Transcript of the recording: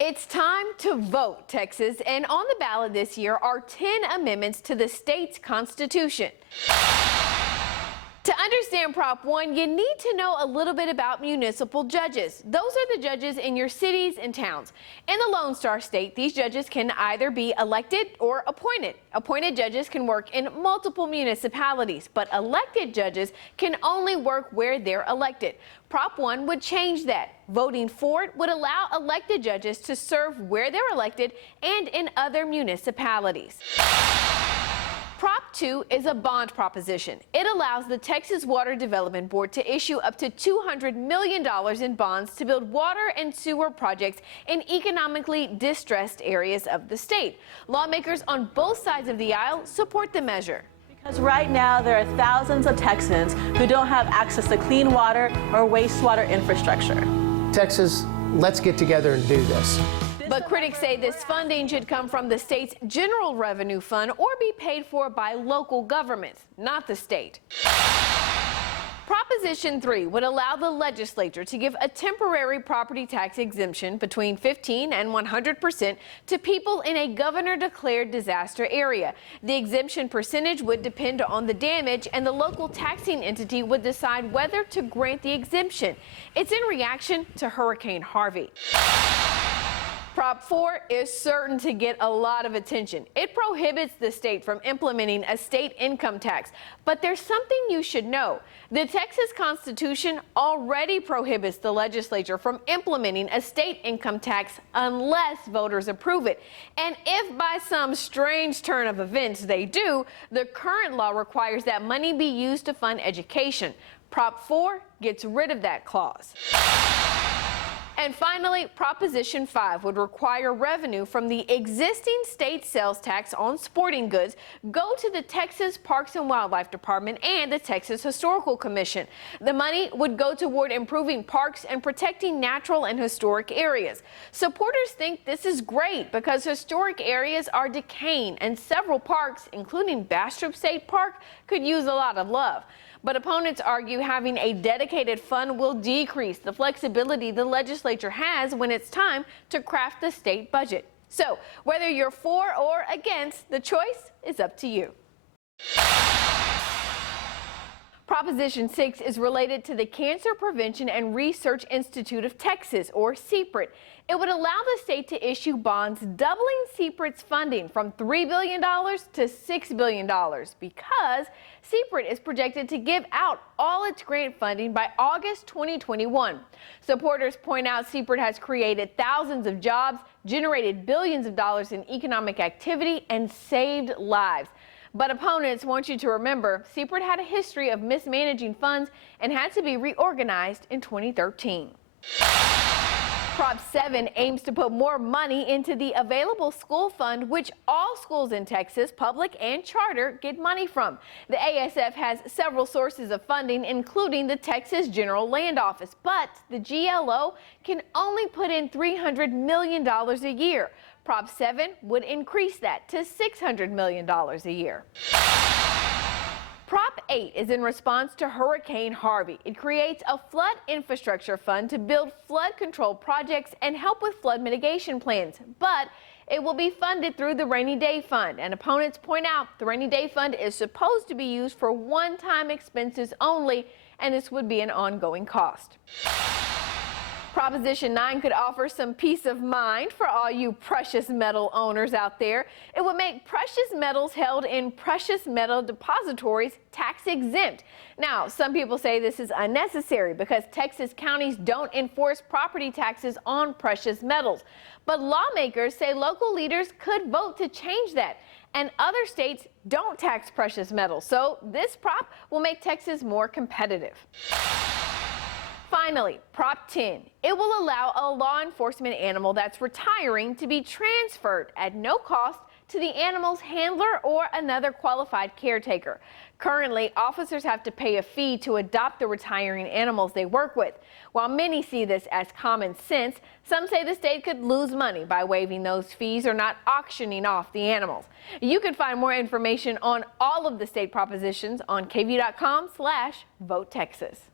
It's time to vote, Texas, and on the ballot this year are 10 amendments to the state's constitution. To understand Prop 1, you need to know a little bit about municipal judges. Those are the judges in your cities and towns. In the Lone Star State, these judges can either be elected or appointed. Appointed judges can work in multiple municipalities, but elected judges can only work where they're elected. Prop 1 would change that. Voting for it would allow elected judges to serve where they're elected and in other municipalities. Prop 2 is a bond proposition. It allows the Texas Water Development Board to issue up to $200 million in bonds to build water and sewer projects in economically distressed areas of the state. Lawmakers on both sides of the aisle support the measure. Because right now there are thousands of Texans who don't have access to clean water or wastewater infrastructure. Texas, let's get together and do this. But critics say this funding should come from the state's general revenue fund or be paid for by local governments, not the state. Proposition 3 would allow the legislature to give a temporary property tax exemption between 15% and 100% to people in a governor-declared disaster area. The exemption percentage would depend on the damage, and the local taxing entity would decide whether to grant the exemption. It's in reaction to Hurricane Harvey. Prop 4 is certain to get a lot of attention. It prohibits the state from implementing a state income tax. But there's something you should know. The Texas Constitution already prohibits the legislature from implementing a state income tax unless voters approve it. And if by some strange turn of events they do, the current law requires that money be used to fund education. Prop 4 gets rid of that clause. And finally, Proposition 5 would require revenue from the existing state sales tax on sporting goods go to the Texas Parks and Wildlife Department and the Texas Historical Commission. The money would go toward improving parks and protecting natural and historic areas. Supporters think this is great because historic areas are decaying and several parks, including Bastrop State Park, could use a lot of love. But opponents argue having a dedicated fund will decrease the flexibility the legislature has when it's time to craft the state budget. So whether you're for or against, the choice is up to you. Proposition 6 is related to the Cancer Prevention and Research Institute of Texas, or CPRIT. It would allow the state to issue bonds doubling CPRIT's funding from $3 billion to $6 billion because CPRIT is projected to give out all its grant funding by August 2021. Supporters point out CPRIT has created thousands of jobs, generated billions of dollars in economic activity, and saved lives. But opponents want you to remember CPRIT had a history of mismanaging funds and had to be reorganized in 2013. Prop 7 aims to put more money into the Available School Fund, which all schools in Texas, public and charter, get money from. The ASF has several sources of funding, including the Texas General Land Office, but the GLO can only put in $300 million a year. Prop 7 would increase that to $600 million a year. Prop 8 is in response to Hurricane Harvey. It creates a flood infrastructure fund to build flood control projects and help with flood mitigation plans, but it will be funded through the Rainy Day Fund. And opponents point out the Rainy Day Fund is supposed to be used for one-time expenses only, and this would be an ongoing cost. Proposition 9 could offer some peace of mind for all you precious metal owners out there. It would make precious metals held in precious metal depositories tax exempt. Now, some people say this is unnecessary because Texas counties don't enforce property taxes on precious metals. But lawmakers say local leaders could vote to change that. And other states don't tax precious metals. So this prop will make Texas more competitive. Finally, Prop 10. It will allow a law enforcement animal that's retiring to be transferred at no cost to the animal's handler or another qualified caretaker. Currently, officers have to pay a fee to adopt the retiring animals they work with. While many see this as common sense, some say the state could lose money by waiving those fees or not auctioning off the animals. You can find more information on all of the state propositions on KVUE.com/VoteTexas.